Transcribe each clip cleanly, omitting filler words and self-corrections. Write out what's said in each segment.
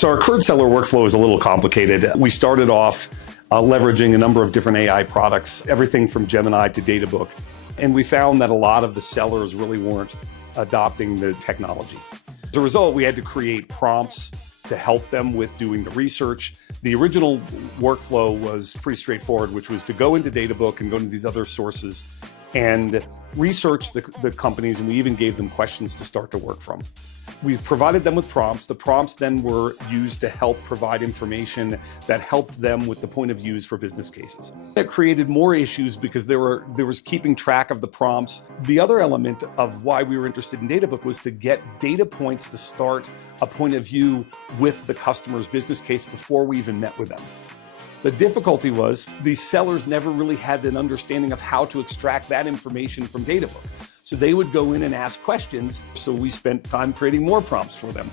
So our current seller workflow is a little complicated. We started off leveraging a number of different AI products, everything from Gemini to Databook. And we found that a lot of the sellers really weren't adopting the technology. As a result, we had to create prompts to help them with doing the research. The original workflow was pretty straightforward, which was to go into Databook and go into these other sources and research the companies, and we even gave them questions to start to work from. We provided them with prompts. The prompts then were used to help provide information that helped them with the point of views for business cases. It created more issues because there was keeping track of the prompts. The other element of why we were interested in Databook was to get data points to start a point of view with the customer's business case before we even met with them. The difficulty was these sellers never really had an understanding of how to extract that information from Databook. So they would go in and ask questions, so we spent time creating more prompts for them.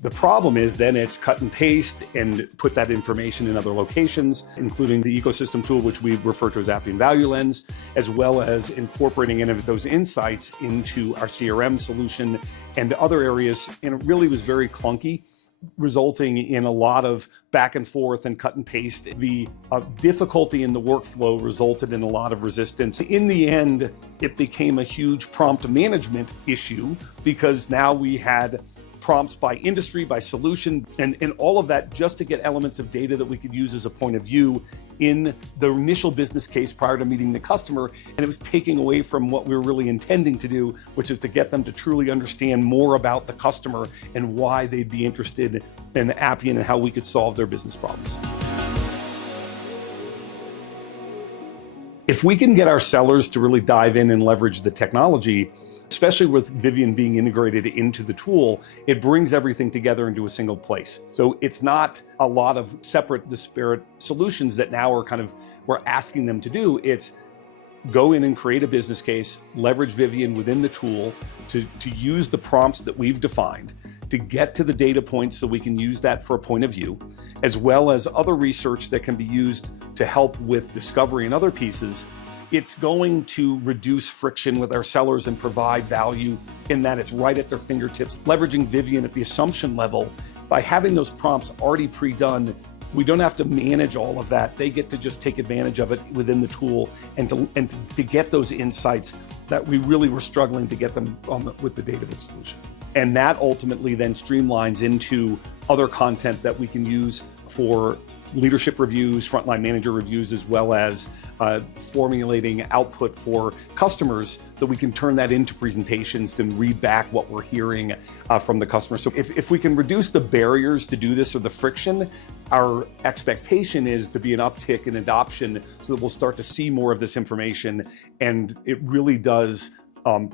The problem is then it's cut and paste and put that information in other locations, including the ecosystem tool, which we refer to as Appian Value Lens, as well as incorporating any of those insights into our CRM solution and other areas. And it really was very clunky, resulting in a lot of back and forth and cut and paste. The difficulty in the workflow resulted in a lot of resistance. In the end, it became a huge prompt management issue because now we had prompts by industry, by solution, and all of that just to get elements of data that we could use as a point of view in the initial business case prior to meeting the customer. And it was taking away from what we were really intending to do, which is to get them to truly understand more about the customer and why they'd be interested in Appian and how we could solve their business problems. If we can get our sellers to really dive in and leverage the technology, especially with ViViEN being integrated into the tool, it brings everything together into a single place. So it's not a lot of separate, disparate solutions that now we're asking them to do. It's go in and create a business case, leverage ViViEN within the tool to use the prompts that we've defined, to get to the data points so we can use that for a point of view, as well as other research that can be used to help with discovery and other pieces. It's going to reduce friction with our sellers and provide value in that it's right at their fingertips. Leveraging ViViEN at the assumption level, by having those prompts already pre-done, we don't have to manage all of that. They get to just take advantage of it within the tool and to get those insights that we really were struggling to get them with the Databook solution. And that ultimately then streamlines into other content that we can use for leadership reviews, frontline manager reviews, as well as formulating output for customers so we can turn that into presentations to read back what we're hearing from the customer. So if we can reduce the barriers to do this or the friction, our expectation is to be an uptick in adoption so that we'll start to see more of this information, and it really does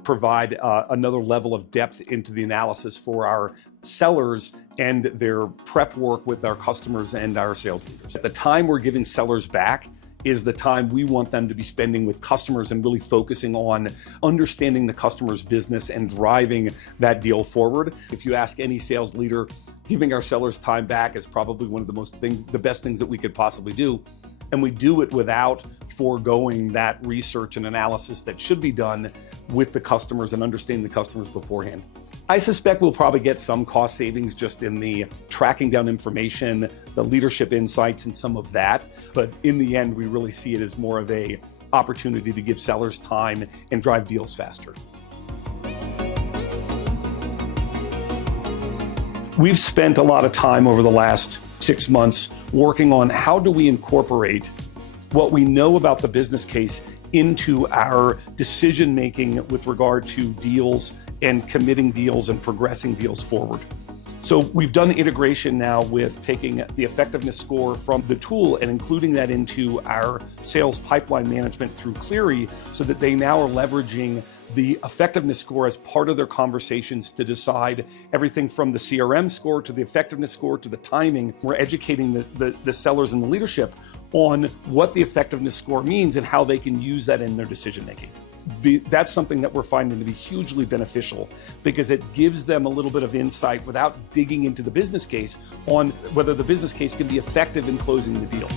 provide another level of depth into the analysis for our sellers and their prep work with our customers and our sales leaders. At the time we're giving sellers back is the time we want them to be spending with customers and really focusing on understanding the customer's business and driving that deal forward. If you ask any sales leader, giving our sellers time back is probably one of the best things that we could possibly do. And we do it without foregoing that research and analysis that should be done with the customers and understanding the customers beforehand. I suspect we'll probably get some cost savings just in the tracking down information, the leadership insights and some of that. But in the end, we really see it as more of an opportunity to give sellers time and drive deals faster. We've spent a lot of time over the last 6 months working on how do we incorporate what we know about the business case into our decision-making with regard to deals and committing deals and progressing deals forward. So we've done integration now with taking the effectiveness score from the tool and including that into our sales pipeline management through Cleary so that they now are leveraging the effectiveness score as part of their conversations to decide everything from the CRM score to the effectiveness score to the timing. We're educating the sellers and the leadership on what the effectiveness score means and how they can use that in their decision making. That's something that we're finding to be hugely beneficial because it gives them a little bit of insight without digging into the business case on whether the business case can be effective in closing the deal.